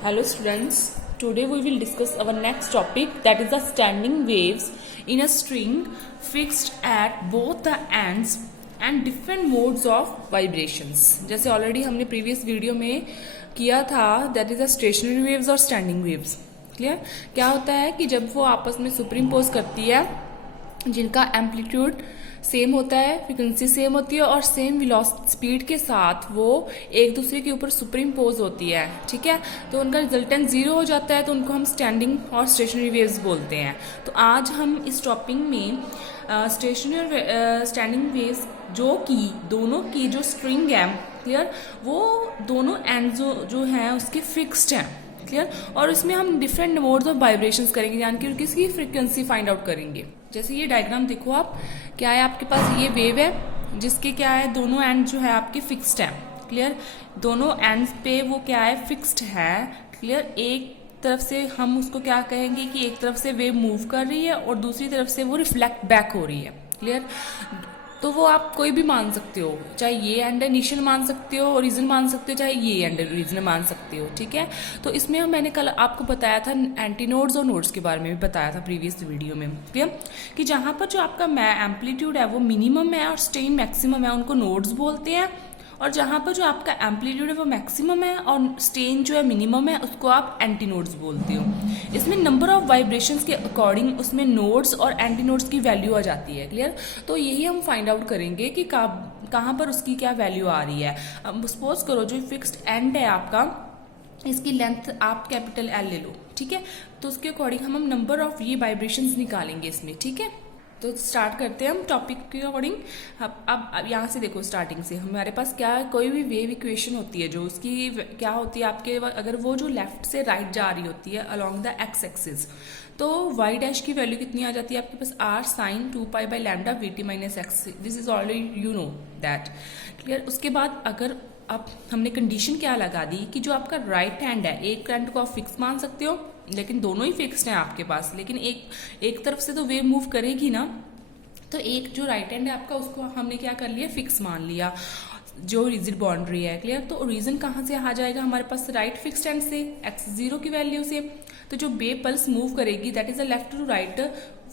Hello students, today we will discuss our next topic, that is the standing waves in a string fixed at both the ends and different modes of vibrations. जैसे already हमने previous video में किया था, that is the stationary waves और standing waves. Clear? क्या होता है कि जब वो आपस में superimpose करती है, जिनका एम्पलीट्यूड सेम होता है, फ्रीक्वेंसी सेम होती है और सेम स्पीड के साथ वो एक दूसरे के ऊपर सुपर इम्पोज होती है, ठीक है, तो उनका रिजल्टेंट जीरो हो जाता है, तो उनको हम स्टैंडिंग और स्टेशनरी वेव्स बोलते हैं. तो आज हम इस टॉपिक में स्टेशनरी और स्टैंडिंग वेव्स जो कि दोनों की जो स्ट्रिंग है, क्लियर, वो दोनों एंड जो हैं उसके फिक्स्ड हैं, क्लियर, और इसमें हम डिफरेंट मोड्स ऑफ वाइब्रेशंस करेंगे, यानी कि किसकी फ्रीक्वेंसी फाइंड आउट करेंगे. जैसे ये डायग्राम देखो आप, क्या है आपके पास, ये वेव है जिसके क्या है दोनों एंड जो है आपके फिक्स्ड है, क्लियर, दोनों एंड्स पे वो क्या है फिक्स्ड है, क्लियर. एक तरफ से हम उसको क्या कहेंगे कि एक तरफ से वेव मूव कर रही है और दूसरी तरफ से वो रिफ्लेक्ट बैक हो रही है, क्लियर. तो वो आप कोई भी मान सकते हो, चाहे ये एंड इनिशियल मान सकते हो, ओरिजिन मान सकते हो, चाहे ये एंड ओरिजिन मान सकते हो, ठीक है. तो इसमें मैंने कल आपको बताया था एंटी नोड्स और नोड्स के बारे में भी बताया था प्रीवियस वीडियो में, क्लियर, कि जहां पर जो आपका एम्पलीट्यूड है वो मिनिमम है और स्ट्रेन मैक्सिमम है, उनको नोड्स बोलते हैं, और जहां पर जो आपका एम्पलीट्यूड है वो मैक्सिमम है और स्ट्रेन जो है मिनिमम है, उसको आप एंटी नोड्स बोलते हो. इसमें नंबर ऑफ वाइब्रेशंस के अकॉर्डिंग उसमें नोड्स और एंटी नोड्स की वैल्यू आ जाती है, क्लियर. तो यही हम फाइंड आउट करेंगे कि कहाँ पर उसकी क्या वैल्यू आ रही है. अब सपोज करो जो फिक्स्ड एंड है आपका, इसकी लेंथ आप कैपिटल एल ले लो, ठीक है, तो उसके अकॉर्डिंग हम नंबर ऑफ ये वाइब्रेशंस निकालेंगे इसमें, ठीक है. तो स्टार्ट करते हैं हम टॉपिक के अकॉर्डिंग. अब यहाँ से देखो, स्टार्टिंग से हमारे पास क्या, कोई भी वेव इक्वेशन होती है जो उसकी क्या होती है आपके, अगर वो जो लेफ्ट से राइट जा रही होती है अलोंग द एक्स एक्सिस, तो वाई डैश की वैल्यू कितनी आ जाती है आपके पास, R sine 2 pi by lambda V T minus X. This is already you know that, clear. उसके बाद अगर अब हमने कंडीशन क्या लगा दी कि जो आपका राइट हैंड है, एक हैंड को आप फिक्स मान सकते हो, लेकिन दोनों ही फिक्स्ड हैं आपके पास, लेकिन एक तरफ से तो वेव मूव करेगी ना, तो एक जो राइट हैंड है आपका उसको हमने क्या कर लिया, फिक्स मान लिया, जो रिजिड बाउंड्री है, क्लियर. तो रीजन कहाँ से आ जाएगा हमारे पास, राइट फिक्स्ड हैंड से, एक्स जीरो की वैल्यू से. तो जो वेव पल्स मूव करेगी that is a left to right,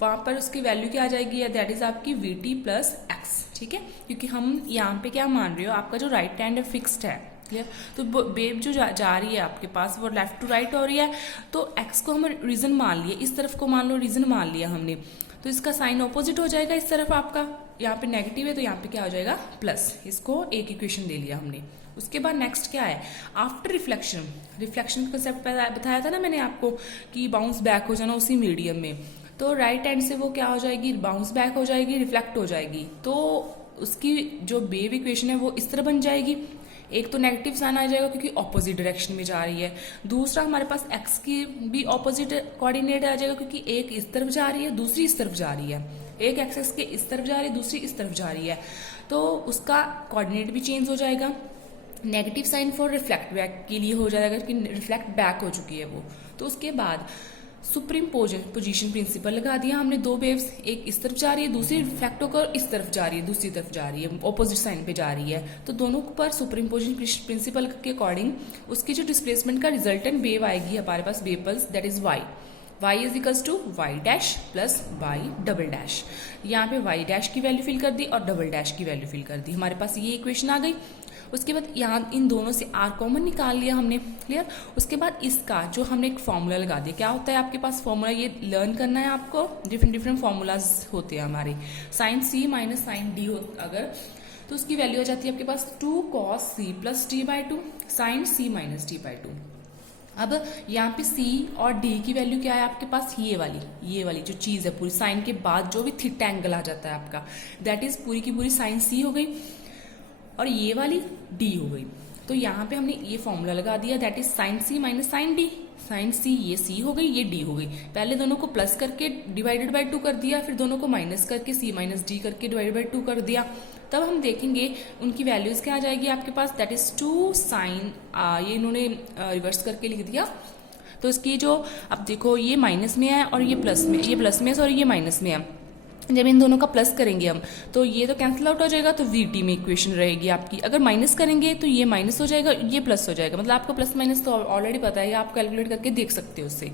वहां पर उसकी वैल्यू क्या आ जाएगी, दैट इज आपकी वी टी प्लस एक्स, ठीक है, क्योंकि हम यहाँ पे क्या मान रहे हो, आपका जो राइट हैंड है फिक्स्ड है, क्लियर. तो वेव जो जा रही है आपके पास वो लेफ्ट टू राइट हो रही है, तो एक्स को हम रीजन मान लिया, इस तरफ को मान लो रीजन मान लिया हमने, तो इसका साइन ऑपोजिट हो जाएगा इस तरफ आपका, यहाँ पे नेगेटिव है तो यहाँ पे क्या हो जाएगा प्लस. इसको एक इक्वेशन दे लिया हमने. उसके बाद नेक्स्ट क्या है, आफ्टर रिफ्लेक्शन. रिफ्लेक्शन कंसेप्ट बताया था ना मैंने आपको कि बाउंस बैक हो जाना उसी मीडियम में, तो राइट हैंड से वो क्या हो जाएगी, बाउंस बैक हो जाएगी, रिफ्लेक्ट हो जाएगी, तो उसकी जो वेव इक्वेशन है वो इस तरह बन जाएगी. एक तो नेगेटिव साइन आ जाएगा क्योंकि ऑपोजिट डायरेक्शन में जा रही है, दूसरा हमारे पास एक्स की भी ऑपोजिट कोऑर्डिनेट आ जाएगा क्योंकि एक इस तरफ जा रही है दूसरी इस तरफ जा रही है, एक एक्सेस के इस तरफ जा रही है दूसरी इस तरफ जा रही है, तो उसका कोऑर्डिनेट भी चेंज हो जाएगा. Negative sign for reflect back के लिए हो जाएगा कि रिफ्लेक्ट बैक हो चुकी है वो. तो उसके बाद सुप्रीम पोजीशन प्रिंसिपल लगा दिया हमने, दो वेव्स, एक इस तरफ जा रही है दूसरी रिफ्लेक्ट होकर इस तरफ जा रही है, दूसरी तरफ जा रही है, ऑपोजिट साइन पे जा रही है, तो दोनों पर सुप्रीम पोजीशन प्रिंसिपल के अकॉर्डिंग उसकी जो डिस्प्लेसमेंट का रिजल्टेंट वेव आएगी हमारे पास, wave pulse, that is Y. y is equals to Y dash plus Y double dash. यहाँ पे वाई डैश की वैल्यू फिल कर दी और डबल डैश की वैल्यू फिल कर दी, हमारे पास ये इक्वेशन आ गई. उसके बाद यहाँ इन दोनों से आर कॉमन निकाल लिया हमने, क्लियर. उसके बाद इसका जो हमने एक फॉर्मूला लगा दिया, क्या होता है आपके पास फॉर्मूला, ये लर्न करना है आपको, डिफरेंट फॉर्मूलाज होते हैं हमारे, sine C minus sine D हो अगर, तो उसकी वैल्यू आ जाती है आपके पास 2 cos c plus D by 2 sine C minus D by 2. अब यहाँ पे C और D की वैल्यू क्या है आपके पास, ये वाली जो चीज है पूरी, साइन के बाद जो भी थीटा एंगल आ जाता है आपका, दैट इज पूरी की पूरी साइन C हो गई और ये वाली D हो गई. तो यहाँ पे हमने ये फॉर्मूला लगा दिया, that is sine C minus sine D. Sine C ये C हो गई, ये D हो गई. पहले दोनों को प्लस करके डिवाइडेड बाई 2 कर दिया, फिर दोनों को माइनस करके C माइनस D करके डिवाइडेड बाई 2 कर दिया. तब हम देखेंगे उनकी वैल्यूज क्या आ जाएगी आपके पास, दैट इज 2 साइन, ये इन्होंने रिवर्स करके लिख दिया, तो इसकी जो अब देखो ये माइनस में है और ये प्लस में, ये प्लस में है और ये माइनस में है, जब इन दोनों का प्लस करेंगे हम तो ये तो कैंसिल आउट हो जाएगा, तो वीटी में इक्वेशन रहेगी आपकी। अगर माइनस करेंगे तो ये माइनस हो जाएगा, ये प्लस हो जाएगा। मतलब आपको प्लस माइनस तो ऑलरेडी पता है, आप कैलकुलेट करके देख सकते हो उससे।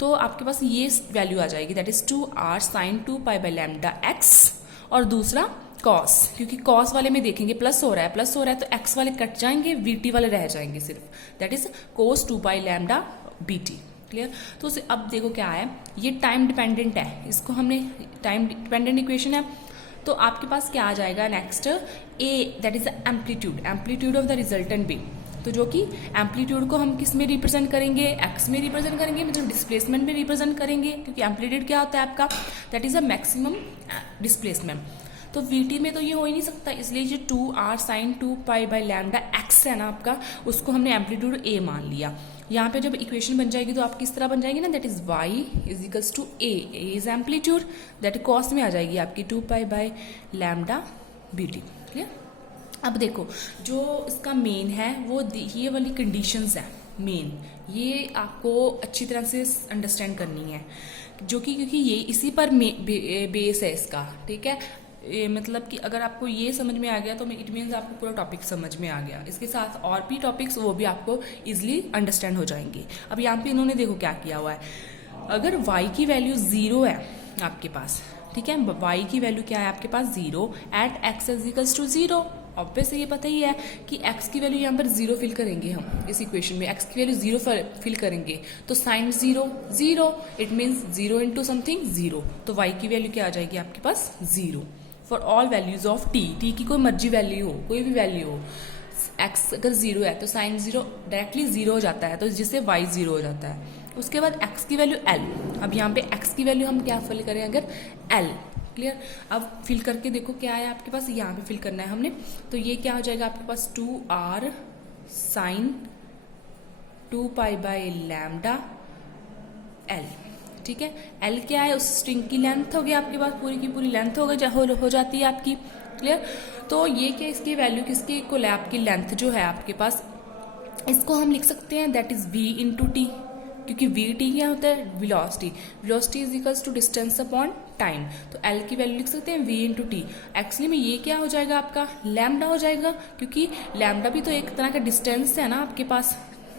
तो आपके पास ये वैल्यू आ जाएगी, that is 2r sin 2 pi by lambda x, और दूसरा कॉस, क्योंकि कॉस वाले में देखेंगे प्लस हो रहा है तो एक्स वाले कट जाएंगे, वीटी वाले रह जाएंगे सिर्फ, that is cos 2 pi lambda b t. Clear. तो उसे अब देखो क्या है, ये टाइम डिपेंडेंट है, इसको हमने टाइम डिपेंडेंट इक्वेशन है। तो आपके पास क्या आ जाएगा next, A that is amplitude of the resultant B. तो जो कि एम्पलीट्यूड को हम किस में रिप्रेजेंट करेंगे, एक्स में रिप्रेजेंट करेंगे, मतलब डिस्प्लेसमेंट में रिप्रेजेंट करेंगे, क्योंकि एम्पलीट्यूड क्या होता है आपका, that is a maximum displacement. तो वीटी में तो ये हो ही नहीं सकता, इसलिए जो 2r sin 2 pi by lambda x है ना आपका, उसको हमने एम्पलीट्यूड ए मान लिया। यहाँ पे जब इक्वेशन बन जाएगी तो आप किस तरह बन जाएगी ना, that is y is equals to A is amplitude, that cos में आ जाएगी आपकी 2 pi by lambda b t. Clear. अब देखो जो इसका मेन है वो ये वाली कंडीशंस है मेन, ये आपको अच्छी तरह से अंडरस्टैंड करनी है, जो कि क्योंकि ये इसी पर बेस है इसका। ठीक है, मतलब कि अगर आपको ये समझ में आ गया तो इट मीन्स आपको पूरा टॉपिक समझ में आ गया। इसके साथ और भी टॉपिक्स वो भी आपको इजीली अंडरस्टैंड हो जाएंगे। अब यहाँ पे इन्होंने देखो क्या किया हुआ है, अगर y की वैल्यू 0 है आपके पास, ठीक है, y की वैल्यू क्या है आपके पास 0 at x is equals to 0। Obvious ये पता ही है कि x की वैल्यू यहाँ पर 0 फिल करेंगे हम इस इक्वेशन में, x की वैल्यू 0 फिल करेंगे तो sine 0 0, it means 0 into something 0, तो y की वैल्यू क्या आ जाएगी आपके पास 0 for all values of t की कोई मर्जी वैल्यू हो, कोई भी वैल्यू हो, x अगर 0 है तो साइन 0 डायरेक्टली 0 हो जाता है, तो जिससे y 0 हो जाता है। उसके बाद x की वैल्यू l, अब यहाँ पे x की वैल्यू हम क्या फिल करें अगर l। क्लियर। अब फिल करके देखो क्या है आपके पास, यहाँ पे फिल करना है हमने, तो ये क्या हो जाएगा आपके पास 2r sin 2 pi by lambda l। ठीक है, L क्या है, उस स्ट्रिंग की लेंथ हो गई आपके पास, पूरी की पूरी लेंथ हो जाती है आपकी। क्लियर। तो ये क्या, इसकी वैल्यू किसके इक्वल है, आपकी लेंथ जो है आपके पास, इसको हम लिख सकते हैं that is v into t, क्योंकि वी टी क्या होता है, velocity is equals to distance upon time. तो L की वैल्यू लिख सकते हैं v इंटू टी। एक्चुअली में ये क्या हो जाएगा आपका लैम्डा हो जाएगा, क्योंकि लैम्डा भी तो एक तरह का डिस्टेंस है ना आपके पास,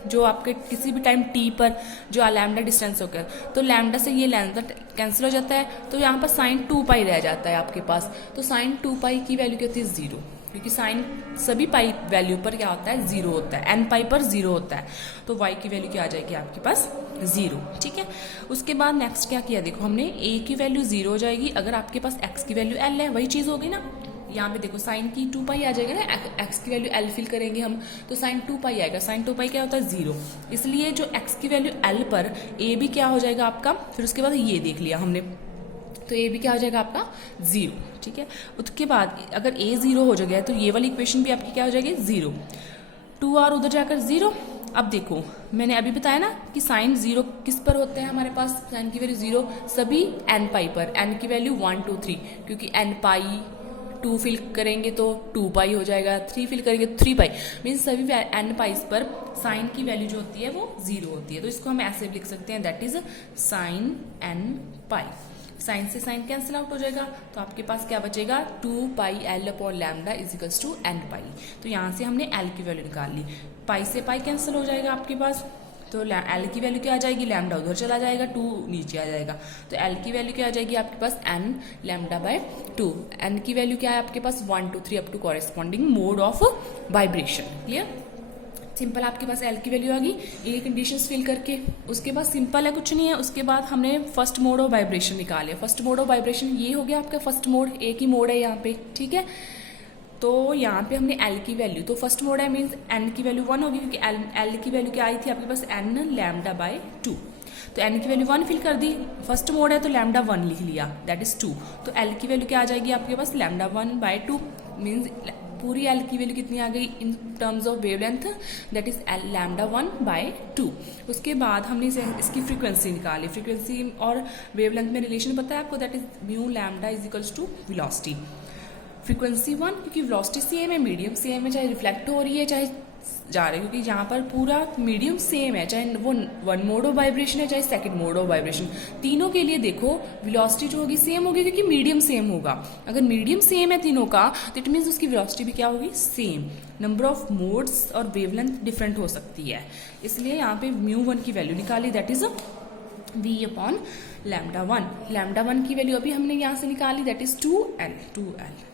जो आपके किसी भी टाइम t पर जो लैम्डा डिस्टेंस होकर, तो लैम्डा से ये लैम्डा कैंसिल हो जाता है, तो यहाँ पर साइन 2 पाई रह जाता है आपके पास। तो साइन 2 पाई की वैल्यू क्या होती है 0, क्योंकि साइन सभी पाई वैल्यू पर क्या होता है 0 होता है, n पाई पर 0 होता है, तो y की वैल्यू क्या आ जाएगी आपके पास 0। ठीक है, उसके बाद नेक्स्ट क्या किया, देखो हमने a की वैल्यू 0 हो जाएगी अगर आपके पास x की वैल्यू l है, वही चीज होगी ना। यहाँ पे देखो साइन की 2 पाई आ जाएगा ना, x की वैल्यू l फिल करेंगे हम तो साइन 2 पाई आएगा, साइन 2 पाई क्या होता है 0, इसलिए जो x की वैल्यू l पर a भी क्या हो जाएगा आपका, फिर उसके बाद ये देख लिया हमने, तो a भी क्या हो जाएगा आपका 0। ठीक है, उसके बाद अगर a 0 हो जाएगा तो ये वाली इक्वेशन भी आपकी क्या हो जाएगी 0, 2r उधर जाकर 0। अब देखो मैंने अभी बताया ना कि साइन 0 किस पर होता है हमारे पास, साइन की वैल्यू 0 सभी n पाई पर, n की वैल्यू 1 2 3, क्योंकि n पाई 2 फिल करेंगे तो 2 पाई हो जाएगा, 3 फिल करेंगे तो 3 पाई, मीन्स सभी n पाइस पर साइन की वैल्यू जो होती है वो 0 होती है। तो इसको हम ऐसे लिख सकते हैं दैट इज साइन n पाई। साइन से साइन कैंसिल आउट हो जाएगा, तो आपके पास क्या बचेगा 2 pi l upon lambda is equals to n pi. तो यहाँ से हमने l की वैल्यू निकाल ली, पाई से पाई कैंसिल हो जाएगा आपके पास, तो L की वैल्यू क्या आ जाएगी, लैम्डा उधर चला जाएगा, 2 नीचे आ जाएगा, तो L की वैल्यू क्या आ जाएगी आपके पास n लैम्डा बाय 2। n की वैल्यू क्या है आपके पास 1 2 3 up to corresponding mode of vibration. Clear, simple आपके पास L की वैल्यू आ गई ये कंडीशंस फिल करके। उसके बाद सिंपल है, कुछ नहीं है, उसके बाद हमने फर्स्ट मोड ऑफ वाइब्रेशन निकाले। फर्स्ट मोड ऑफ वाइब्रेशन ये हो गया आपका फर्स्ट मोड, एक ही मोड है यहाँ पे। ठीक है, तो यहाँ पे हमने L की वैल्यू, तो फर्स्ट मोड है मीन्स n की वैल्यू 1 होगी, क्योंकि L की वैल्यू क्या आई थी आपके पास n लैम्डा बाय 2, तो n की वैल्यू 1 फिल कर दी। फर्स्ट मोड है तो लैम्डा 1 लिख लिया दैट इज 2, तो L की वैल्यू क्या आ जाएगी आपके पास लैम्डा 1 बाय 2, मीन्स पूरी L की वैल्यू कितनी आ गई in terms of wavelength, that is lambda 1 by 2। उसके बाद हमने इसकी फ्रीक्वेंसी निकाली, फ्रीक्वेंसी और वेवलेंथ में रिलेशन पता है आपको, that is mu lambda is equals to velocity. Frequency 1 क्योंकि वेलोसिटी सेम है, मीडियम सेम है, चाहे रिफ्लेक्ट हो रही है चाहे जा रहे हैं, क्योंकि यहाँ पर पूरा मीडियम सेम है, चाहे वो वन मोड ऑफ वाइब्रेशन है चाहे सेकंड मोड ऑफ वाइब्रेशन, तीनों के लिए देखो वेलोसिटी जो होगी सेम होगी, क्योंकि मीडियम सेम होगा। अगर मीडियम सेम है तीनों का तो इट मीन्स उसकी वेलोसिटी भी क्या होगी, सेम। नंबर ऑफ मोड्स और वेवलेंथ डिफरेंट हो सकती है, इसलिए यहाँ पे μ1 की वैल्यू निकाली, दैट इज v अपॉन λ1 की वैल्यू अभी हमने यहाँ से निकाली, दैट इज 2l।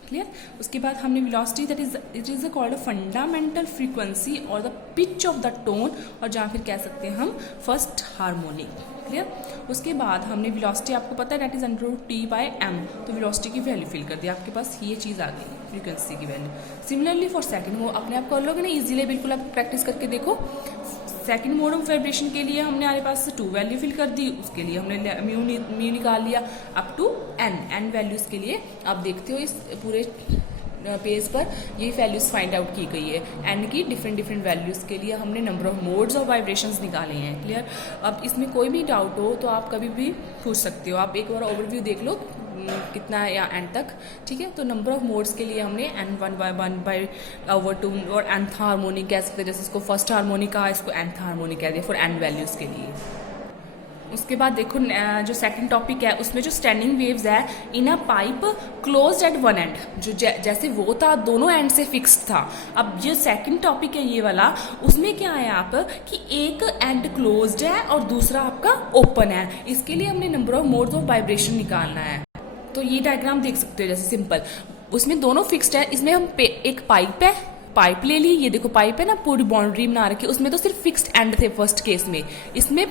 क्लियर। उसके बाद हमने velocity that is it is called a fundamental frequency और the pitch of the tone, और जहाँ फिर कह सकते हैं हम फर्स्ट हार्मोनिक। क्लियर। उसके बाद हमने वेलोसिटी आपको पता है दैट इज √T/m, तो वेलोसिटी की वैल्यू फिल कर दी, आपके पास ये चीज़ आ गई फ्रीक्वेंसी की वैल्यू। सिमिलरली फॉर सेकंड, वो अपने आप कर लोगे ना इजीली, बिल्कुल आप प्रैक्टिस करके देखो। सेकंड मोड ऑफ वाइब्रेशन के लिए हमने हमारे पास 2 वैल्यू फिल कर दी, उसके लिए हमने म्यू निकाल लिया अप टू n वैल्यूज़ के लिए। आप देखते हो इस पूरे पेज पर यही वैल्यूज़ फाइंड आउट की गई है, n की डिफरेंट वैल्यूज़ के लिए हमने number of modes of vibrations निकाले हैं। क्लियर। अब इसमें कोई भी डाउट हो तो आप कभी भी पूछ सकते हो, आप एक बार ओवरव्यू देख लो कितना है या एंड तक, ठीक है। तो नंबर ऑफ मोड्स के लिए हमने n1/1/2 और nth हार्मोनिक कह सकते हैं, जैसे इसको फर्स्ट हार्मोनिक कहा, इसको nth हार्मोनिक कह दिया फॉर n वैल्यूज़ के लिए। उसके बाद देखो जो सेकंड टॉपिक है उसमें जो स्टैंडिंग वेव्स है in a pipe closed at one end, जो जैसे वो था दोनों एंड से फिक्स्ड था। अब जो सेकंड टॉपिक है ये वाला, उसमें क्या है आप कि एक एंड क्लोज्ड है और दूसरा आपका ओपन है, इसके लिए हमने number of modes of vibration निकालना है। तो ये डायग्राम देख सकते हो जैसे सिंपल, उसमें दोनों फिक्स्ड है, इसमें हम एक पाइप है, पाइप ले ली, ये देखो पाइप है ना, पूरी बाउंड्री बना रखी है, उसमें तो सिर्फ फिक्स्ड एंड थे फर्स्ट केस में, इसमें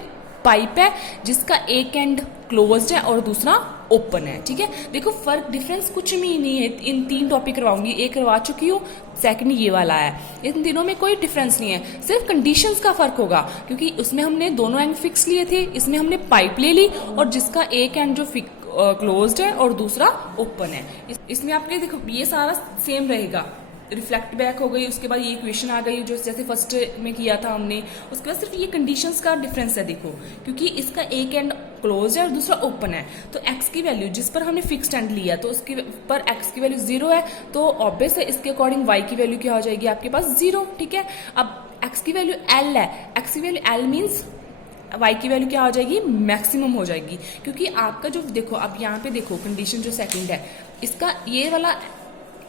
पाइप है जिसका एक एंड क्लोज्ड है और दूसरा ओपन है। ठीक है, देखो फर्क डिफरेंस कुछ भी नहीं है, इन 3 टॉपिक करवाऊंगी, एक करवा चुकी हूँ, सेकंड ये वाला है, इन तीनों में कोई डिफरेंस नहीं है, सिर्फ कंडीशंस का फर्क होगा, क्योंकि उसमें हमने दोनों एंड फिक्स लिए थे, इसमें हमने पाइप ले ली और जिसका एक एंड जो क्लोज्ड है और दूसरा ओपन है। इसमें आपके देखो ये सारा सेम रहेगा, रिफ्लेक्ट बैक हो गई, उसके बाद ये इक्वेशन आ गई जो जैसे फर्स्ट में किया था हमने, उसके बाद सिर्फ ये कंडीशंस का डिफरेंस है देखो, क्योंकि इसका एक एंड क्लोज है और दूसरा ओपन है, तो x की वैल्यू जिस पर हमने फिक्स्ड एंड लिया तो उसके पर x की वैल्यू 0 है, तो ऑब्वियस है इसके अकॉर्डिंग y की वैल्यू क्या हो जाएगी आपके पास 0। ठीक है, अब x की वैल्यू l है, x की वैल्यू l मीन्स y की वैल्यू क्या हो जाएगी, मैक्सिमम हो जाएगी, क्योंकि आपका जो देखो अब यहाँ पे देखो कंडीशन जो सेकंड है, इसका ये वाला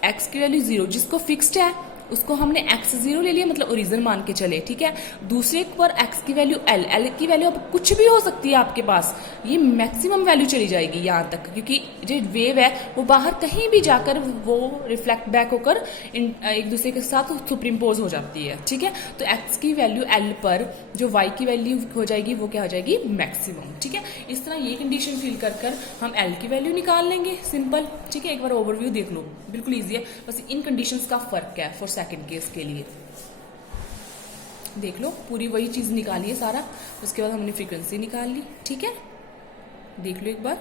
x की वैल्यू 0, जिसको फिक्स्ड है उसको हमने x 0 ले लिया, मतलब ओरिजिन मान के चले। ठीक है, दूसरे पर x की वैल्यू l की वैल्यू अब कुछ भी हो सकती है आपके पास, ये मैक्सिमम वैल्यू चली जाएगी यहाँ तक, क्योंकि जो वेव है वो बाहर कहीं भी जाकर वो रिफ्लेक्ट बैक होकर एक दूसरे के साथ सुपरिम्पोज हो जाती है। ठीक है, तो x की वैल्यू l पर जो y की वैल्यू हो जाएगी वो क्या हो जाएगी, मैक्सिमम। ठीक है, इस तरह ये कंडीशन फिल कर हम l की वैल्यू निकाल लेंगे, सिंपल। ठीक है, एक बार ओवरव्यू देख लो, बिल्कुल ईजी है, बस इन कंडीशंस का फर्क है फॉर सेकंड केस के लिए। देख लो पूरी वही चीज निकाली है सारा, उसके बाद हमने फ्रीक्वेंसी निकाल ली। ठीक है, देख लो एक बार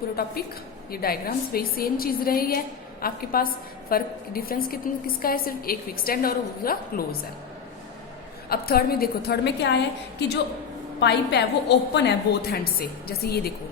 पूरा टॉपिक, ये डायग्राम्स वही सेम चीज रही है आपके पास, फर्क डिफरेंस किसका है, सिर्फ एक फिक्स्ड एंड और दूसरा क्लोज है। अब थर्ड में देखो, थर्ड में क्या है कि जो पाइप है वो ओपन है बोथ हैंड से, जैसे ये देखो।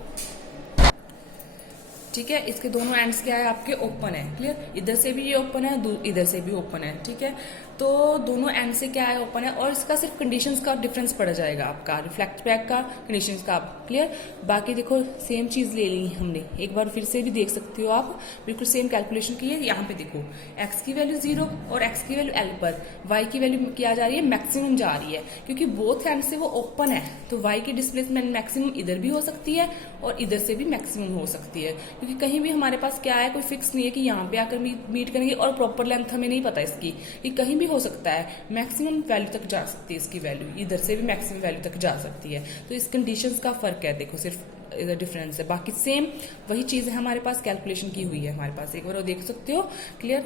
ठीक है, इसके दोनों एंड्स क्या है आपके ओपन है। क्लियर, इधर से भी ये ओपन है, इधर से भी ओपन है। ठीक है, तो दोनों एंड से क्या है ओपन है, और इसका सिर्फ कंडीशंस का डिफरेंस पड़ जाएगा आपका, रिफ्लेक्ट बैक का, कंडीशंस का। क्लियर, बाकी देखो सेम चीज ले ली हमने, एक बार फिर से भी देख सकते हो आप, बिल्कुल सेम कैलकुलेशन की है। यहाँ पे देखो x की वैल्यू 0 और x की वैल्यू l पर y की वैल्यू क्या जा रही है, मैक्सिमम जा रही है, क्योंकि बोथ हैंड से वो ओपन है, तो y की डिस्प्लेसमेंट मैक्सिमम इधर भी हो सकती है और इधर से भी मैक्सिमम हो सकती है, क्योंकि कहीं भी हमारे पास क्या है, कोई फिक्स नहीं है कि यहाँ पे आकर मीट करेंगे, और प्रॉपर लेंथ हमें नहीं पता इसकी, कि कहीं भी हो सकता है, मैक्सिमम वैल्यू तक जा सकती है इसकी वैल्यू, इधर से भी मैक्सिमम वैल्यू तक जा सकती है। तो इस कंडीशंस का फर्क है, देखो सिर्फ इधर डिफरेंस है, बाकी सेम वही चीज है हमारे पास, कैलकुलेशन की हुई है हमारे पास, एक बार वो देख सकते हो। क्लियर,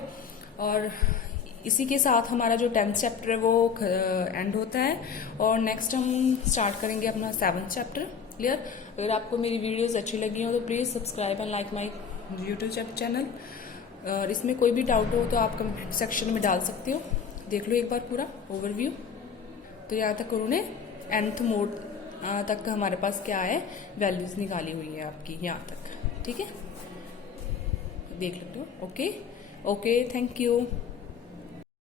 और इसी के साथ हमारा जो 10th चैप्टर है वो एंड होता है, और नेक्स्ट हम स्टार्ट करेंगे अपना 7th चैप्टर। क्लियर, अगर आपको मेरी वीडियोस अच्छी लगी हो तो please subscribe and like my YouTube channel, और इसमें कोई भी डाउट हो तो आप कमेंट सेक्शन में डाल सकते हो। देख लो एक बार पूरा ओवरव्यू। तो यहाँ तक उन्होंने nth मोड तक हमारे पास क्या है, वैल्यूज निकाली हुई है आपकी यहाँ तक। ठीक है, देख लेते हो। Okay, thank you.